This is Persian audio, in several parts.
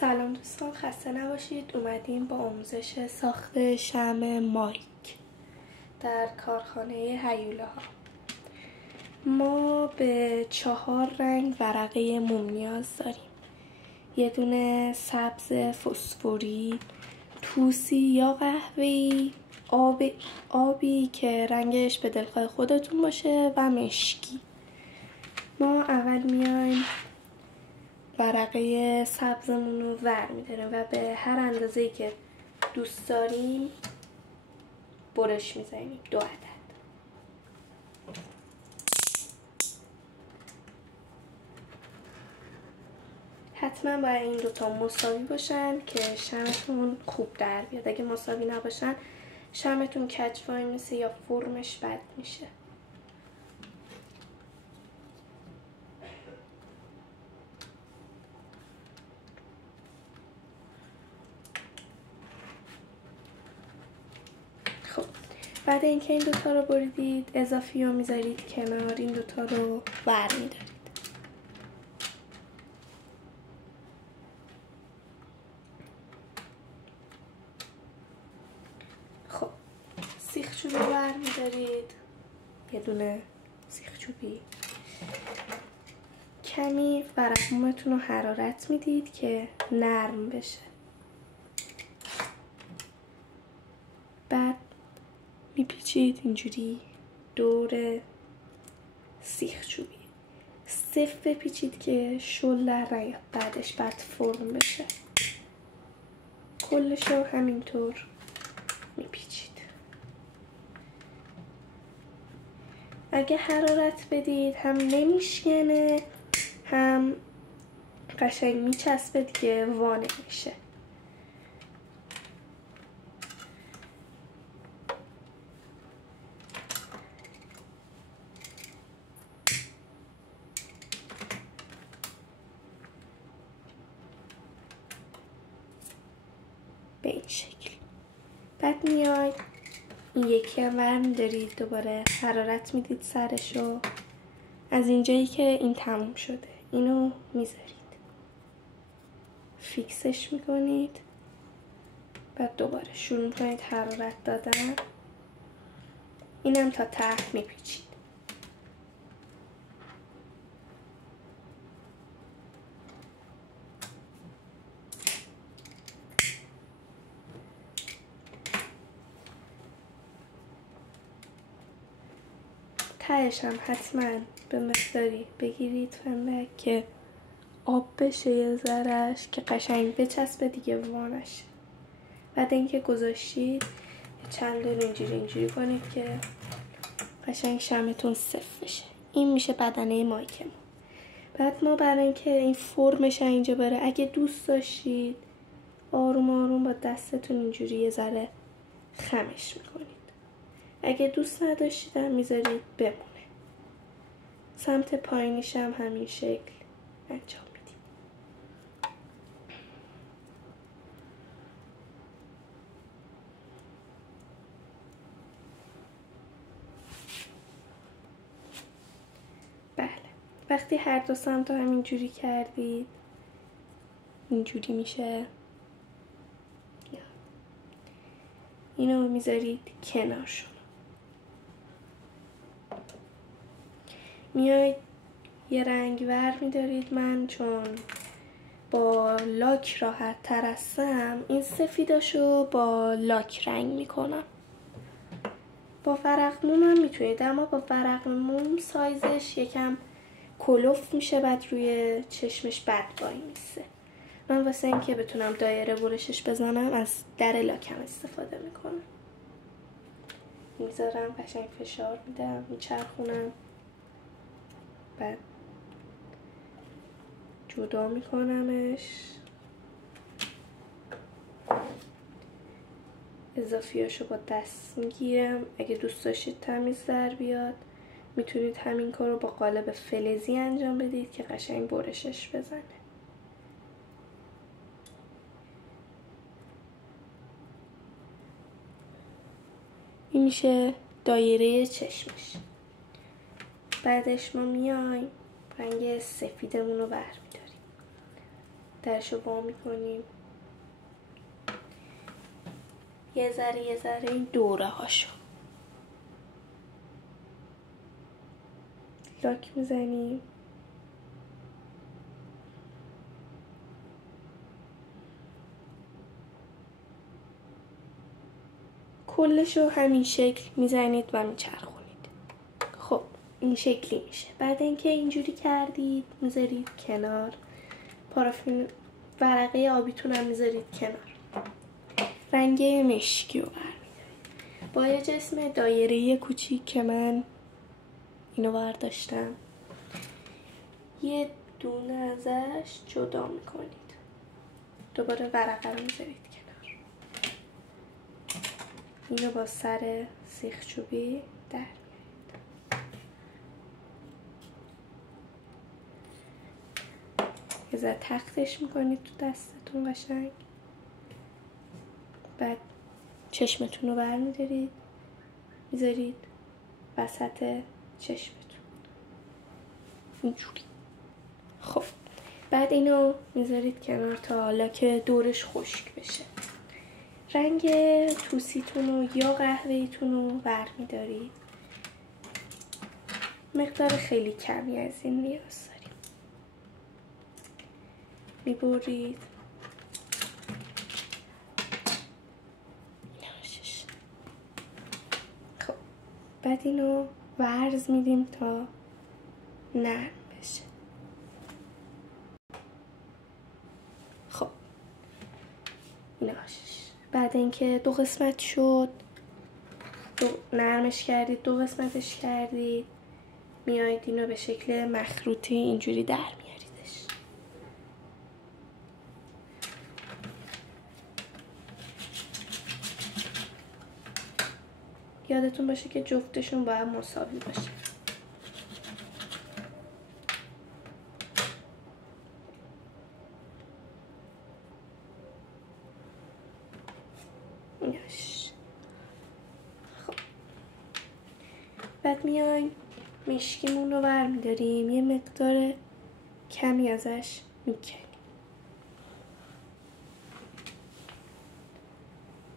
سلام دوستان، خسته نباشید. اومدیم با آموزش ساخت شمع مایک در کارخانه هیولاها. ما به 4 رنگ ورقه موم نیاز داریم. یه دونه سبز فسفوری، توسی یا قهوه‌ای، آبی که رنگش به دلخواه خودتون باشه و مشکی. ما اول میایم ورقه سبزمون رو ور میداریم و به هر اندازه‌ای که دوست داریم برش میزنیم 2 عدد. حتما باید این دوتا مساوی باشن که شمعتون خوب در بیاد. اگه مساوی نباشن شمعتون کج وای میشه یا فرمش بد میشه. خب بعد اینکه این دوتا رو بریدید اضافی رو میذارید کنار، این دوتا رو ور میدارید. خب سیخ چوب رو ور میدارید، یه دونه سیخ چوبی. کمی ورق مومتون رو حرارت میدید که نرم بشه. بعد میپیچید اینجوری دور سیخ چوبی. صفر بپیچید که شل در نیاد، بعدش بعد فرم بشه. کلش رو همینطور میپیچید. اگه حرارت بدید هم نمیشکنه هم قشنگ میچسبه دیگه وانه میشه. به این شکل. بعد میاید این یکی هم برمیدارید، دوباره حرارت میدید سرشو. از اینجایی که این تموم شده اینو میذارید، فیکسش میکنید. بعد دوباره شروع کنید حرارت دادن. اینم تا ته میپیچید. تهش هم حتما به مقداری بگیرید فندک که آب بشه یه ذره‌اش، که قشنگ بچسبه دیگه وانش. بعد اینکه گذاشتید چند دور اینجوری کنید که قشنگ شمعتون صفر بشه. این میشه بدنه مایکمون. بعد ما برای اینکه این فرمش اینجا بره، اگه دوست داشتید آروم آروم با دستتون اینجوری یه ذره خمش میکنید. اگه دوست نداشتید هم میذارید بمونه. سمت پایینیش هم همین شکل انجام میدیم. بله، وقتی هر دو سمت رو همینجوری کردید اینجوری میشه. اینو میذارید کنارشون. میاید یه رنگ ور میدارید. من چون با لاک راحت تر هستم این سفیداشو با لاک رنگ میکنم. با ورق موم هم میتونید، اما با ورق موم سایزش یکم کلوف میشه، بعد روی چشمش بد وای میسه. من واسه اینکه بتونم دایره برشش بزنم از در لاکم استفاده میکنم. میذارم قشنگ فشار میدم، میچرخونم، بعد جدا میکنمش. اضافیاشو با دست میگیرم. اگه دوست داشتید تمیز در بیاد میتونید همین کارو با قالب فلزی انجام بدید که قشنگ برشش بزنه. این میشه دایره چشمش. بعدش ما میایم رنگ سفیدمون رو برمیداریم. درشو وا میکنیم، یه ذره این دوره هاشو لاک میزنیم. کلشو همین شکل میزنید و میچرخونید. خب این شکلی میشه. بعد اینکه اینجوری کردید میذارید کنار. پارافین ورقه آبیتون هم میذارید کنار. رنگ مشکی رو برمیدارید با یه جسم دایره‌ای کوچیک که من اینو برداشتم، یه دونه ازش جدا میکنید. دوباره ورقه رو میذارید کنار. اینو با سر سیخ چوبی در یه ذره تختش میکنید تو دستتون قشنگ. بعد چشمتون رو برمیدارید میذارید وسط چشمتون اینجوری. خب بعد اینو میذارید کنار تا حالا که دورش خشک بشه. رنگ توسیتون رو یا قهوه‌ایتون رو برمیدارید. مقدار خیلی کمی از این نیاز داریم. میبرید خب بعد اینو ورز میدیم تا نرم بشه. خب این آشش. بعد اینکه دو قسمت شد، نرمش کردید، دو قسمتش کردید، میایید اینو به شکل مخروطی اینجوری در میاریدش. یادتون باشه که جفتشون باید مساوی باشه. خب بعد میایم مشکیمون رو برمیداریم، یه مقدار کمی ازش میکنیم،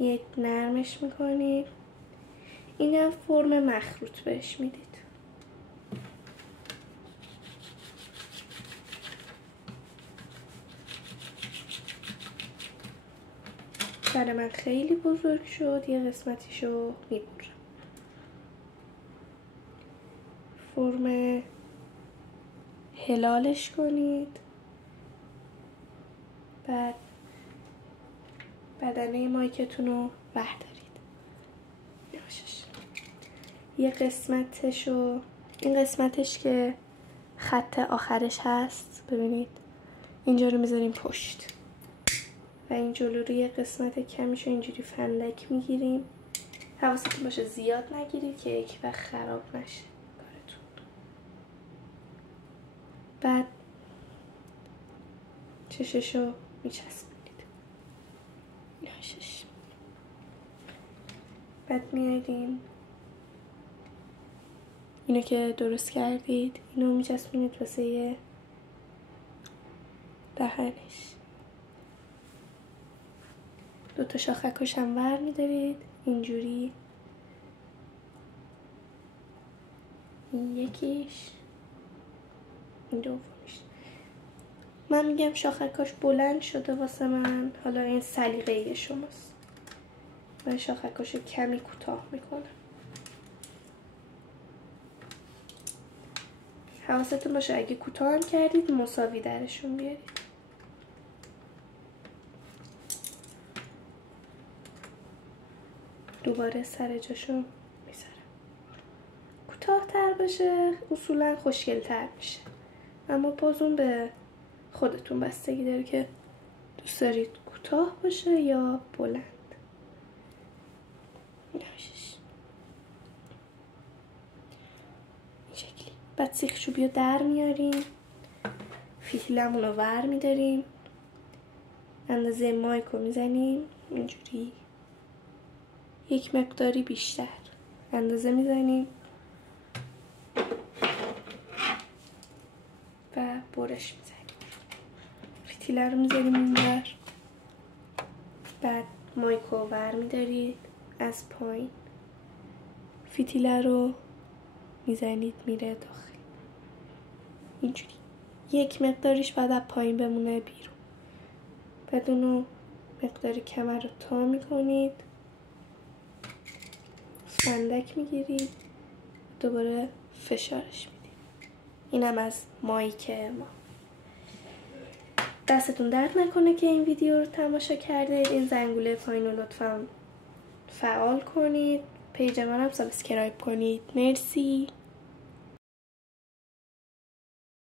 یک نرمش میکنیم. اینم فرم مخروط بهش میدید. برای من خیلی بزرگ شد، یه قسمتیشو میبرم. فرم هلالش کنید. بعد بدنه مایکتون رو بردارید. یه قسمتشو، این قسمتش که خط آخرش هست ببینید اینجا رو میذاریم پشت و این جلو رو یه قسمت کمیشو اینجوری فندک میگیریم. حواستون باشه زیاد نگیرید که یک وقت خراب نشه کارتون. بعد چششو میچسبونید. ناشش. بعد میایدین اینو که درست کردید اینو میچسبونید واسه دهنش. دوتا شاخکش هم ور میدارید اینجوری. این یکیش، این دومیش. من میگم شاخکاش بلند شده واسه من، حالا این سلیقه شماست. من شاخکاشو کمی کوتاه میکنم. حواستون باشه اگه کوتاه هم کردید مساوی درشون بیارید. دوباره سر جاشو میذارم. کوتاه تر باشه اصولا خوشگل تر میشه، اما باز اون به خودتون بستگی داره که دوست دارید کوتاه باشه یا بلند. این شکلی. بعد سیخ چوبی رو در میاریم، فیلمون رو ور میداریم، اندازه مایک رو میزنیم اینجوری، یک مقداری بیشتر اندازه میزنیم و برش میزنیم. فتیله رو میذاریم اینور، بعد مایکو ور میدارید از پایین، فتیله رو میزنید میره داخل اینجوری. یک مقداریش بعد از پایین بمونه بیرون. بعد اونو مقدار کمر رو تا میکنید، فندک میگیرید، دوباره فشارش میدید. اینم از مایک ما. دستتون درد نکنه که این ویدیو رو تماشا کردید. این زنگوله پایین رو لطفا فعال کنید. پیج منم سابسکرایب کنید. مرسی.